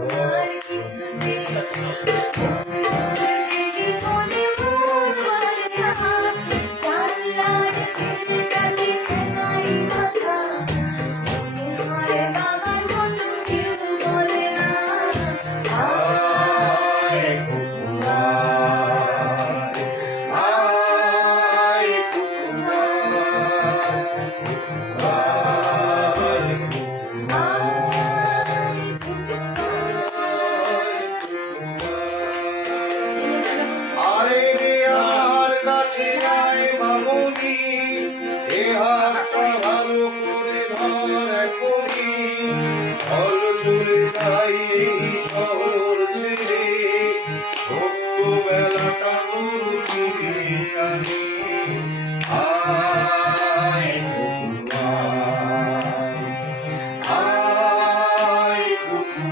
আর কিছুতে টেলিফোনে মন বসে জানলার দিনটাতে ঠেকাই মাথা মনে হয় বাবার মতো কেউ বলে না আয় কুকুর আয় আরে রে আমার কাছে আয় মামুনি এ হাতটা ভালো করে ধর এখনই চল চলে যাই এই শহর ছেড়ে ছোট্টবেলাটা তোর ফিরিয়ে আনি আয় কুকুর আয় কুকুর